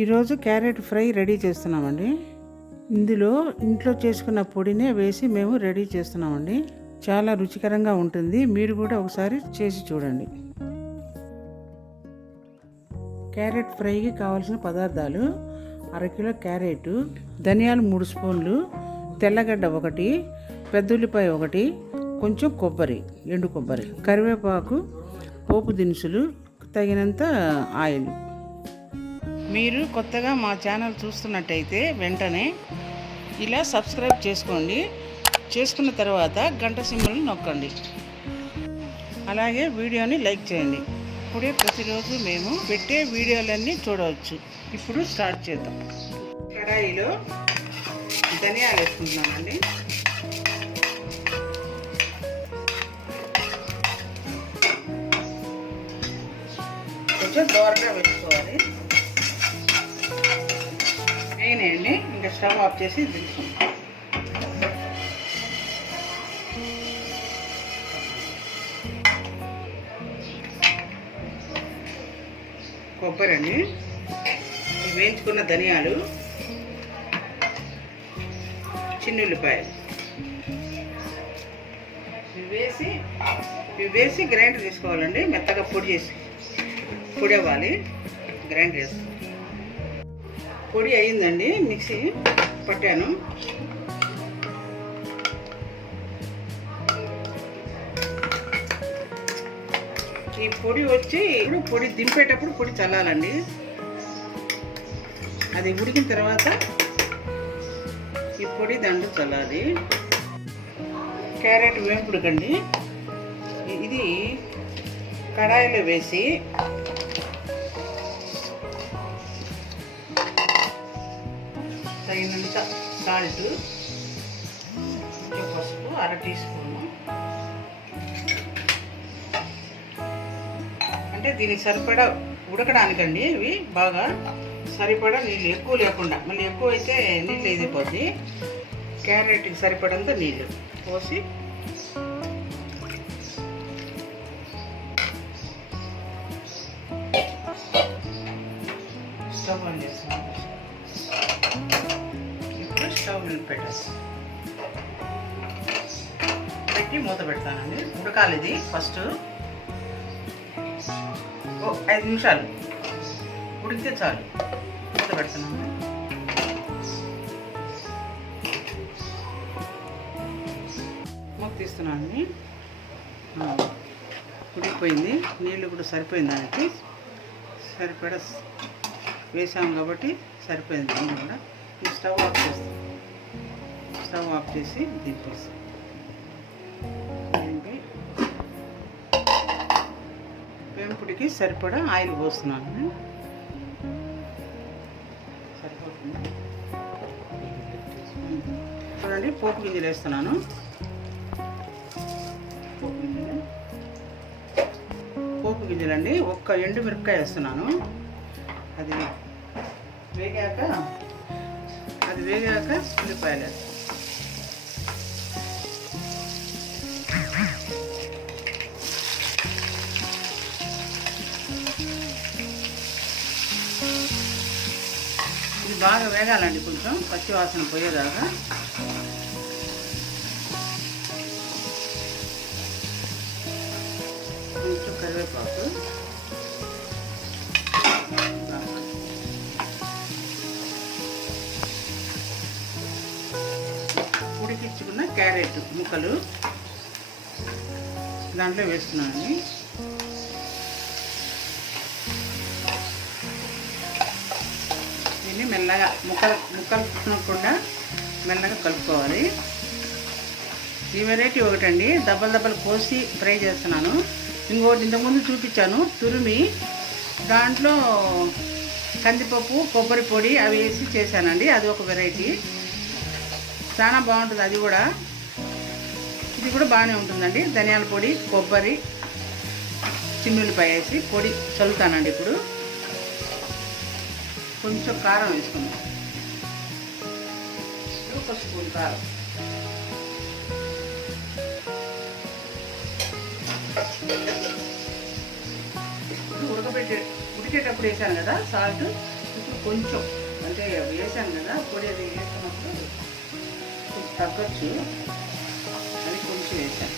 ఈరోజు carrot fry ready చేస్తున్నామండి. ఇందులో ఇంట్లో చేసుకున్న పొడినే వేసి మేము రెడీ చేస్తున్నామండి. చాలా రుచికరంగా ఉంటుంది. మీరు కూడా ఒకసారి చేసి చూడండి. క్యారెట్ ఫ్రైకి కావాల్సిన పదార్థాలు: అరకిలో క్యారెట్, ధనియాలు 3 స్పూన్లు, తెల్లగడ్డ 1, పెద్దుల్లిపాయ 1, కొంచెం కొబ్బరి, ఎండు కొబ్బరి, కరివేపాకు, పోపు దినుసులు, తగినంత ఆయిల్. మీరు కొత్తగా మా ఛానల్ చూస్తున్నట్టయితే వెంటనే ఇలా సబ్స్క్రైబ్ చేసుకోండి. చేసుకున్న తర్వాత గంట సింబల్ని నొక్కండి. అలాగే వీడియోని లైక్ చేయండి. ఇప్పుడే ప్రతిరోజు మేము పెట్టే వీడియోలన్నీ చూడవచ్చు. ఇప్పుడు స్టార్ట్ చేద్దాం. కడాయిలో ధనియాలు వేసుకుంటున్నామండి. కొంచెం దోరగా వేసుకోవాలి. నేనండి ఇంకా స్టవ్ ఆఫ్ చేసి దించుకుంటాం. కొబ్బరి అండి, వేయించుకున్న ధనియాలు, చిన్నుల్లిపాయలు ఇవి వేసి గ్రైండర్ తీసుకోవాలండి. మెత్తగా పొడి అవ్వాలి. గ్రైండర్ చేసుకోవాలి. పొడి అయిందండి, మిక్సీ పట్టాను. ఈ పొడి వచ్చి ఇప్పుడు పొడి దింపేటప్పుడు పొడి చల్లాలండి. అది ఉడికిన తర్వాత ఈ పొడి దాంట్లో చల్లాలి. క్యారెట్ వేపుడుకండి. ఇది కడాయిలో వేసి తగినంత సాల్ట్, కొంచెం పసుపు, 1/2 టీ స్పూను. అంటే దీనికి సరిపడా ఉడకడానికండి. ఇవి బాగా సరిపడా నీళ్ళు ఎక్కువ లేకుండా, మళ్ళీ ఎక్కువ అయితే నీళ్ళు అయిపోద్ది. క్యారెట్కి సరిపడంత నీళ్ళు పోసి స్టవ్ ఆన్ చేస్తాను. స్టవ్ పెట్టి మూత పెడతానండి. ఉడకాలి. ఇది ఫస్ట్ 5 నిమిషాలు ఉడికితే చాలు. మూత పెడుతున్నాను. మూత తీస్తున్నాను. ఉడికిపోయింది. నీళ్ళు కూడా సరిపోయింది. దానికి సరిపడా వేసాము కాబట్టి సరిపోయింది. నీళ్ళు కూడా. స్టవ్ ఆఫ్ చేస్తాం. స్టవ్ ఆఫ్ చేసి దింపేస్తాం. వేంపుడికి సరిపడా ఆయిల్ పోస్తున్నాను. సరిపోతుంది. చూడండి, పోపు గింజలు వేస్తున్నాను. పోపు గింజలండి. 1 ఎండుమిరపకాయ వేస్తున్నాను. అది వేగాక ఉల్లిపాయలు వేస్తాను. ఇది బాగా వేగాలండి, కొంచెం పచ్చి వాసన పోయేదాకా. కొంచెం కరివేపాకు, ఉడికించుకున్న క్యారెట్ ముక్కలు దాంట్లో వేస్తున్నానండి. దీన్ని మెల్లగా ముక్కలు పుట్టకుండా మెల్లగా కలుపుకోవాలి. ఈ వెరైటీ ఒకటండి, దబ్బలు కోసి ఫ్రై చేస్తున్నాను. ఇంకోటి ఇంతకుముందు చూపించాను, తురిమి దాంట్లో కందిపప్పు, కొబ్బరి పొడి అవి వేసి చేశానండి. అది ఒక వెరైటీ, చాలా బాగుంటుంది. అది కూడా, ఇది కూడా బాగానే ఉంటుందండి. ధనియాల పొడి, కొబ్బరి, చిన్నుల్లిపాయ వేసి పొడి చల్లుతానండి. ఇప్పుడు కొంచెం కారం వేసుకుందాం. 1 స్పూన్ కారం, ఉడకబెట్టే ఉడికేటప్పుడు వేసాను కదా సాల్ట్, కొంచెం కొంచెం అంటే వేసాను కదా పొడి అది వేసుకున్నప్పుడు తగ్గచ్చు, అది కొంచెం వేసాను.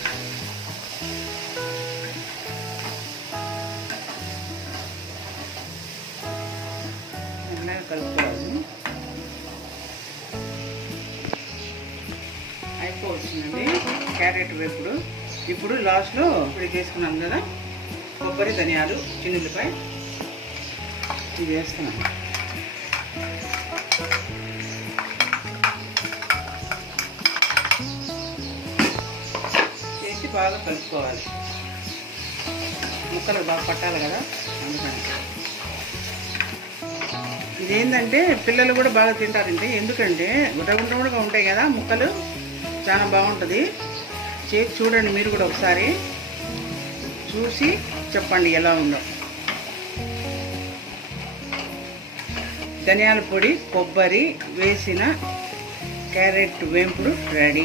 మెల్లగా కలుపుకోవాలి. అయిపోవచ్చిందండి క్యారెట్ వేపుడు. ఇప్పుడు లాస్ట్లో ఇప్పుడు వేసుకున్నాను కదా కొబ్బరి, ధనియాలు, చిన్నులపై ఇది వేస్తున్నాను. చేసి బాగా కలుపుకోవాలి, ముక్కలు బాగా పట్టాలి కదా, అందుకని. ఇదేంటంటే పిల్లలు కూడా బాగా తింటారండి, ఎందుకంటే గుడ్డగుండ్రగా ఉంటాయి కదా ముక్కలు, చాలా బాగుంటుంది. చేసి చూడండి మీరు కూడా ఒకసారి, చూసి చెప్పండి ఎలా ఉందో. ధనియాల పొడి, కొబ్బరి వేసిన క్యారెట్ వేపుడు రెడీ.